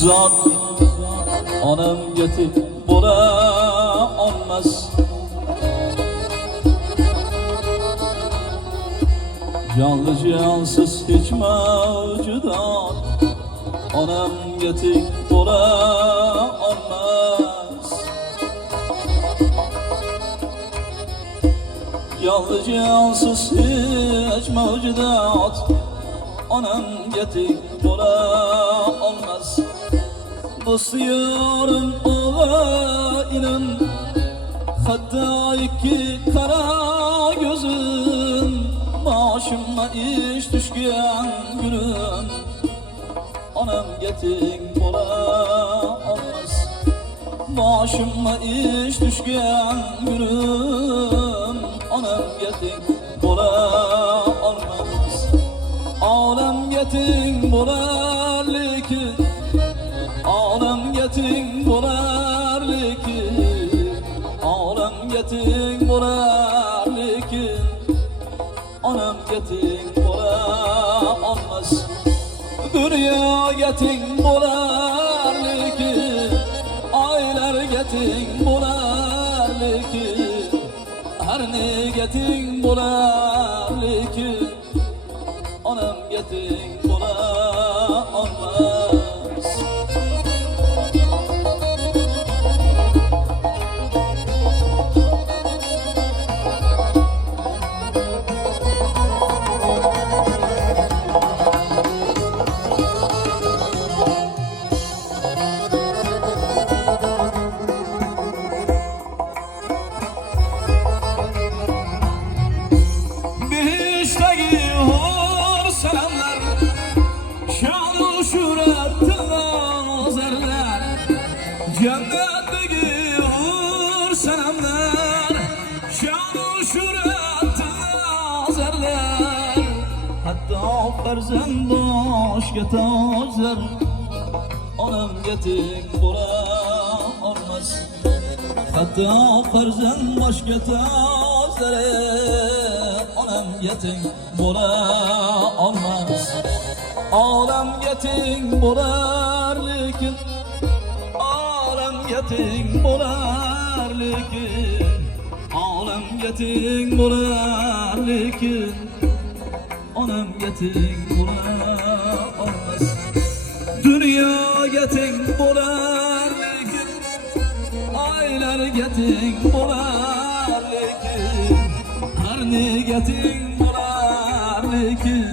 zot onamga teng bo'la olmas. Jonli jonsiz hech mavjudot onamga teng bo'la olmas. Jonli jonsiz hech mavjudot onamga teng bo'la olmas. Do'st yorim og'a-inim, hatto ikki qara ko'zim, boshimga ish tushgan kunim onamga teng bo'la olmas. Boshimga ish tushgan kunim onamga teng bo'la olmas. Olamga teng bo'lar lekin, olamga teng bo'lar lekin, olamga teng bo'lar lekin, onamga teng bo'la olmas. Dunyoga teng bo'lar lekin, oylarga teng bo'lar lekin, har nega teng bo'lar lekin, onamga teng bo'la olmas. Cennetdeki hur selamlar, şan-ı şöhretine azarlar. Hatta farzand boshga tojlar onamga teng bo'la olmas. Hatta farzand boshga tojlar onamga teng bo'la olmas. Olamga teng bo'lar lekin, olamga teng bo'lar lekin, olamga teng bo'lar lekin, onamga teng bo'la olmas. Dunyoga teng bo'lar lekin, oylarga teng bo'lar lekin, har nega teng bo'lar lekin,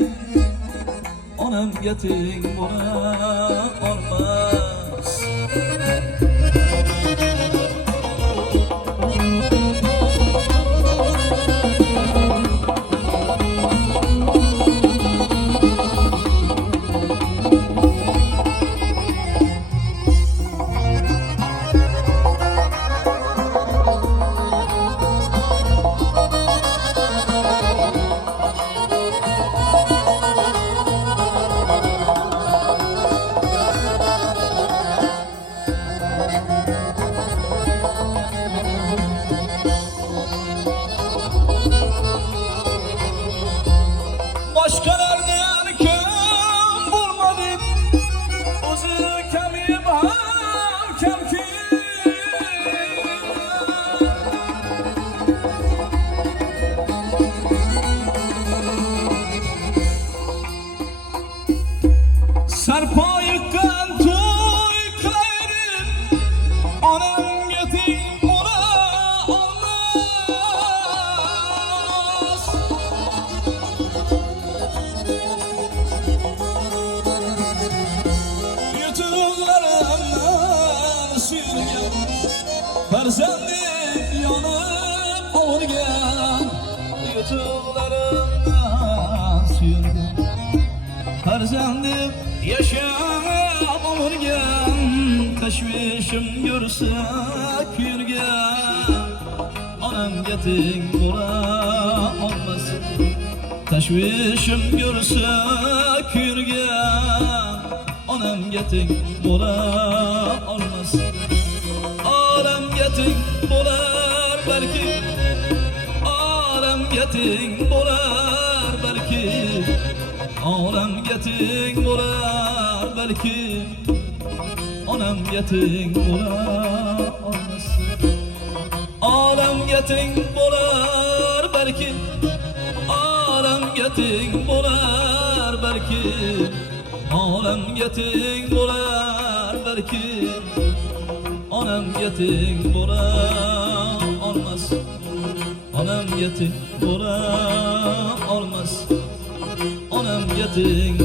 onamga teng bo'la olmas. Başkalarından kim bulmadım, o'zi kamim ham kamki. Sarpo yıkkan to'y qilaverim, onamga teng bo'la olmas. Yutuqlarimdan suyulgan, farzandim yonib o'lgan. Yutuqlarimdan suyulgan, farzandim yashab o'lgan. Tashvishim yursa kuyurgan, onamga teng bo'la olmas. Tashvishim yursa kuyurgan, onamga teng bo'la olmas. Olamga teng bo'lar balki, olamga teng bo'lar balki, olamga teng bo'lar balki, onamga teng bo'la olmas. Olamga teng bo'lar balki, olamga teng bo'lar balki, olamga teng bo'lar balki, onamga teng bo'la olmas. Onamga teng bo'la olmas. Onamga teng